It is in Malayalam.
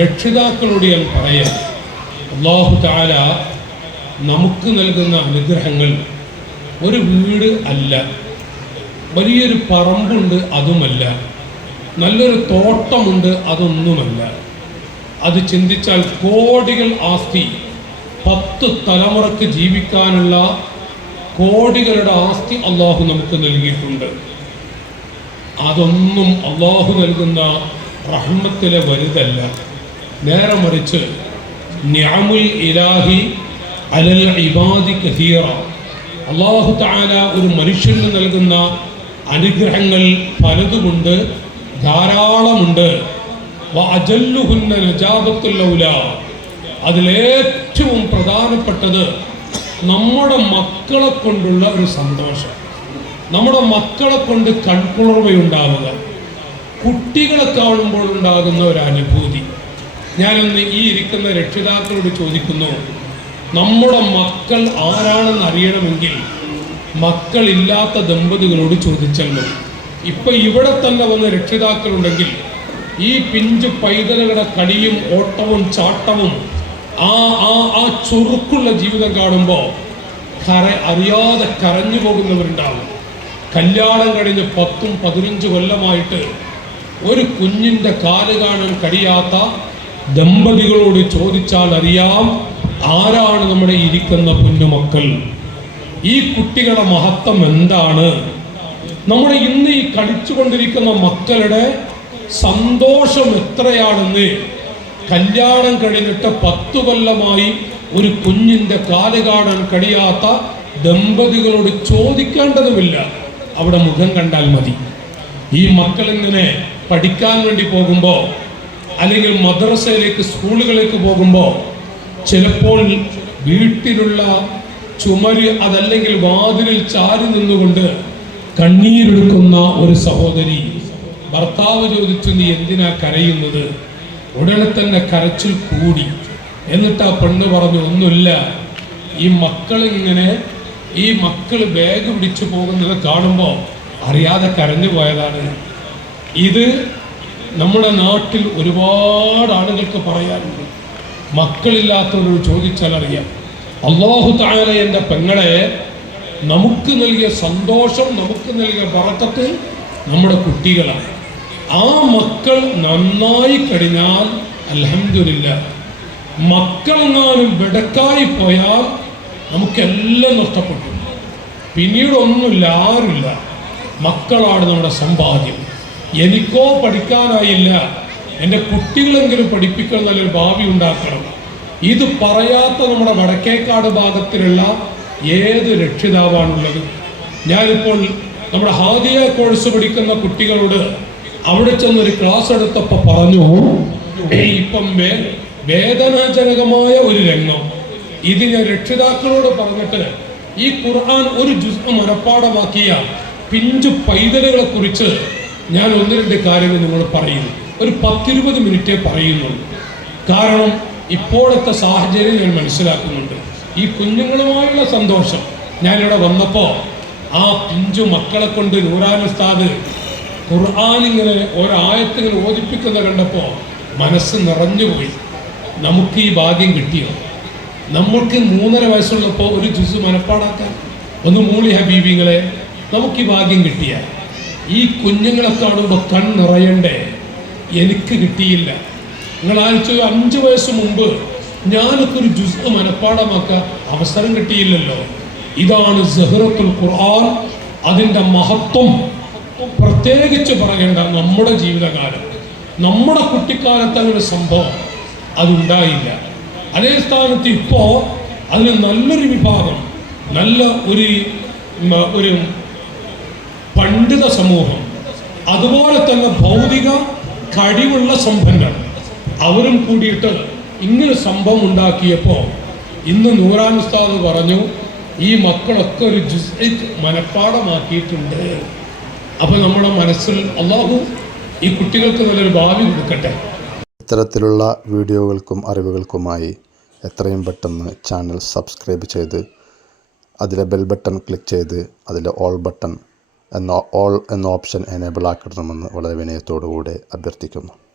രക്ഷിതാക്കളോട് ഞാൻ പറയാം അള്ളാഹു താല നമുക്ക് നൽകുന്ന അനുഗ്രഹങ്ങൾ ഒരു വീട് അല്ല വലിയൊരു പറമ്പുണ്ട് അതുമല്ല നല്ലൊരു തോട്ടമുണ്ട് അതൊന്നുമല്ല. അത് ചിന്തിച്ചാൽ കോടികൾ ആസ്തി പത്ത് തലമുറയ്ക്ക് ജീവിക്കാനുള്ള കോടികളുടെ ആസ്തി അള്ളാഹു നമുക്ക് നൽകിയിട്ടുണ്ട്. അതൊന്നും അള്ളാഹു നൽകുന്ന റഹ്മത്തിലെ വലുതല്ല. നേരെ മറിച്ച് ന്യാമുൽ ഇലാഹി അലൽ ഇബാദി കഥീറ അള്ളാഹു താല ഒരു മനുഷ്യന് നൽകുന്ന അനുഗ്രഹങ്ങൾ പലതുകൊണ്ട് ധാരാളമുണ്ട്. അജല്ലുഹുന്ന നജാബത്തുല്ലൗല അതിലേറ്റവും പ്രധാനപ്പെട്ടത് നമ്മുടെ മക്കളെ കൊണ്ടുള്ള ഒരു സന്തോഷം. നമ്മുടെ മക്കളെ കൊണ്ട് കൺകുളർവയുണ്ടാവുക കുട്ടികളെ കാണുമ്പോൾ ഉണ്ടാകുന്ന ഒരു അനുഭൂതി. ഞാനൊന്ന് ഈ ഇരിക്കുന്ന രക്ഷിതാക്കളോട് ചോദിക്കുന്നു നമ്മുടെ മക്കൾ ആരാണെന്ന് അറിയണമെങ്കിൽ മക്കളില്ലാത്ത ദമ്പതികളോട് ചോദിച്ചല്ലോ ഇപ്പൊ ഇവിടെ തന്നെ വന്ന രക്ഷിതാക്കളുണ്ടെങ്കിൽ ഈ പിഞ്ചു പൈതലുകളുടെ കടിയും ഓട്ടവും ചാട്ടവും ആ ആ ആ ചുറുക്കുള്ള ജീവിതം കാണുമ്പോൾ കര അറിയാതെ കരഞ്ഞു പോകുന്നവരുണ്ടാവും. കല്യാണം കഴിഞ്ഞ് പത്തും പതിനഞ്ച് കൊല്ലമായിട്ട് ഒരു കുഞ്ഞിന്റെ കാൽ കാണാൻ കഴിയാത്ത ദമ്പതികളോട് ചോദിച്ചാൽ അറിയാം ആരാണ് നമ്മുടെ ഇരിക്കുന്ന കുഞ്ഞുമക്കൾ ഈ കുട്ടികളുടെ മഹത്വം എന്താണ്? നമ്മുടെ ഇന്ന് ഈ കളിച്ചുകൊണ്ടിരിക്കുന്ന മക്കളുടെ സന്തോഷം എത്രയാണെന്ന്. കല്യാണം കഴിഞ്ഞിട്ട് പത്തു കൊല്ലമായി ഒരു കുഞ്ഞിന്റെ കാൽ കാണാൻ കഴിയാത്ത ദമ്പതികളോട് ചോദിക്കേണ്ടതുമില്ല. അവിടെ മുഖം കണ്ടാൽ മതി. ഈ മക്കൾ ഇങ്ങനെ പഠിക്കാൻ വേണ്ടി പോകുമ്പോൾ അല്ലെങ്കിൽ മദ്രസയിലേക്ക് സ്കൂളുകളിലേക്ക് പോകുമ്പോൾ ചിലപ്പോൾ വീട്ടിലുള്ള ചുമര് അതല്ലെങ്കിൽ വാതിലിൽ ചാരി നിന്നുകൊണ്ട് കണ്ണീരെടുക്കുന്ന ഒരു സഹോദരി ഭർത്താവ് ചോദിച്ചു നീ എന്തിനാ കരയുന്നത്? ഉടനെ തന്നെ കരച്ചിൽ കൂടി. എന്നിട്ട് ആ പെണ്ണ് പറഞ്ഞു ഒന്നുമില്ല. ഈ മക്കളിങ്ങനെ ഈ മക്കൾ ബാഗ് പിടിച്ചു പോകുന്നത് കാണുമ്പോൾ അറിയാതെ കരഞ്ഞു പോയതാണ്. ഇത് നമ്മുടെ നാട്ടിൽ ഒരുപാട് ആളുകൾക്ക് പറയാനുണ്ട്. മക്കളില്ലാത്തവരോട് ചോദിച്ചാൽ അറിയാം. അള്ളാഹു താര എന്റെ പെങ്ങളെ നമുക്ക് നൽകിയ സന്തോഷം നമുക്ക് നൽകിയ പറക്കത്ത് നമ്മുടെ കുട്ടികളാണ്. ആ മക്കൾ നന്നായി കഴിഞ്ഞാൽ അലഹമില്ല മക്കളെങ്ങാനും വെടക്കായി പോയാൽ നമുക്കെല്ലാം നഷ്ടപ്പെട്ടു. പിന്നീടൊന്നുമില്ല ആരുമില്ല. മക്കളാണ് നമ്മുടെ സമ്പാദ്യം. എനിക്കോ പഠിക്കാനായില്ല. എന്റെ കുട്ടികളെങ്കിലും പഠിപ്പിക്കണം നല്ലൊരു ഭാവി ഉണ്ടാക്കണം. ഇത് പറയാത്ത നമ്മുടെ വടക്കേക്കാട് ഭാഗത്തിലുള്ള ഏത് രക്ഷിതാവാണുള്ളത്? ഞാനിപ്പോൾ നമ്മുടെ ഹാദിയ കോഴ്സ് പഠിക്കുന്ന കുട്ടികളോട് അവിടെ ചെന്നൊരു ക്ലാസ് എടുത്തപ്പോൾ പറഞ്ഞു "ഏയ് ഇപ്പം വേദനാജനകമായ ഒരു രംഗം. ഇത് ഞാൻ രക്ഷിതാക്കളോട് പറഞ്ഞിട്ട് ഈ ഖുർആൻ ഒരു ജുസ് മനഃപ്പാടമാക്കിയ പിഞ്ചു പൈതലുകളെ കുറിച്ച് ഞാൻ ഒന്ന് രണ്ട് കാര്യങ്ങൾ നിങ്ങൾ പറയുന്നു. ഒരു പത്തിരുപത് മിനിറ്റേ പറയുന്നുള്ളൂ. കാരണം ഇപ്പോഴത്തെ സാഹചര്യം ഞാൻ മനസ്സിലാക്കുന്നുണ്ട്. ഈ കുഞ്ഞുങ്ങളുമായുള്ള സന്തോഷം. ഞാനിവിടെ വന്നപ്പോൾ ആ പിഞ്ചു മക്കളെ കൊണ്ട് നൂറാനുസ്താദ് ഖുർആാനിങ്ങനെ ഒരായത്തിങ്ങനെ ഓദിപ്പിക്കുന്ന കണ്ടപ്പോൾ മനസ്സ് നിറഞ്ഞുപോയി. നമുക്ക് ഈ ഭാഗ്യം കിട്ടിയോ? നമ്മൾക്ക് മൂന്നര വയസ്സുള്ളപ്പോൾ ഒരു ജുസ് മനപ്പാടാക്കാൻ. ഒന്ന് മൂളി ഹബീബികളെ നമുക്ക് ഈ ഭാഗ്യം കിട്ടിയ ഈ കുഞ്ഞുങ്ങളെ കാണുമ്പോൾ കണ്ണിറയണ്ടേ? എനിക്ക് കിട്ടിയില്ല. നിങ്ങൾ ആഴ്ച അഞ്ച് വയസ്സ് മുമ്പ് ഞാനൊക്കെ ഒരു ജുസ് മനപ്പാടമാക്കാൻ അവസരം കിട്ടിയില്ലല്ലോ. ഇതാണ് സഹറത്തുൽ ഖുർആൻ. അതിന്റെ മഹത്വം പ്രത്യേകിച്ച് പറയേണ്ട നമ്മുടെ ജീവിതകാലം. നമ്മുടെ കുട്ടിക്കാലത്ത് അങ്ങനെ സംഭവം അതുണ്ടായില്ല. അതേ സ്ഥാനത്ത് ഇപ്പോൾ അതിന് നല്ലൊരു വിഭാഗം നല്ല ഒരു ഒരു പണ്ഡിത സമൂഹം. അതുപോലെ തന്നെ ഭൗതിക കഴിവുള്ള സമ്പന്നർ അവരും കൂടിയിട്ട് ഇങ്ങനെ സംഭവം ഉണ്ടാക്കിയപ്പോൾ ഇന്ന് നൂറാം ഉസ്താദ് പറഞ്ഞു ഈ മക്കളൊക്കെ ഒരു ജുസ് മനഃപ്പാടമാക്കിയിട്ടുണ്ട് അപ്പൊ നമ്മുടെ മനസ്സിൽ അള്ളാഹു ഈ കുട്ടികൾക്ക് നല്ലൊരു ഭാവി കൊടുക്കട്ടെ. ഇത്തരത്തിലുള്ള വീഡിയോകൾക്കും അറിവുകൾക്കുമായി എത്രയും പെട്ടെന്ന് ചാനൽ സബ്സ്ക്രൈബ് ചെയ്ത് അതിലെ ബെൽ ബട്ടൺ ക്ലിക്ക് ചെയ്ത് അതിലെ ഓൾ ബട്ടൺ എന്ന ഓൾ എന്ന ഓപ്ഷൻ എനേബിൾ ആക്കണമെന്ന് വളരെ വിനയത്തോടു കൂടെ അഭ്യർത്ഥിക്കുന്നു.